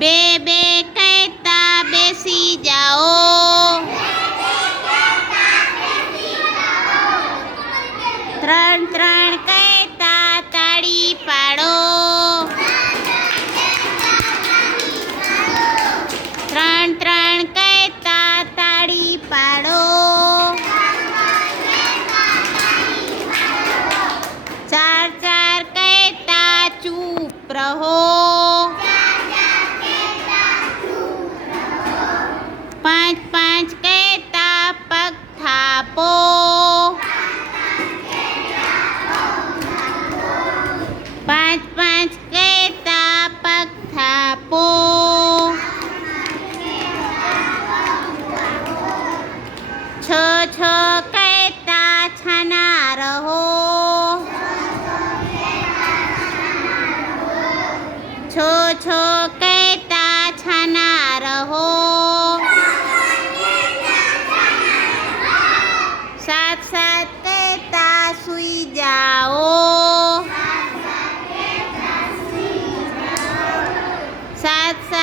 બે બે કહેતા બેસી જાઓ. ત્રણ ત્રણ કહેતા તાળી પાડો. ત્રણ ત્રણ કહેતા તાળી પાડો. ચાર ચાર કહેતા ચૂપ રહો. પાંચ પાંચ કહેતા પગ થાપો. પાંચ પાંચ કહેતા પગ થાપો. છ છ કહેતા છાના રહો. છ છ કહેતા છાના રહો. સાત સાત કહેતા સૂઈ જાઓ. સાત સાત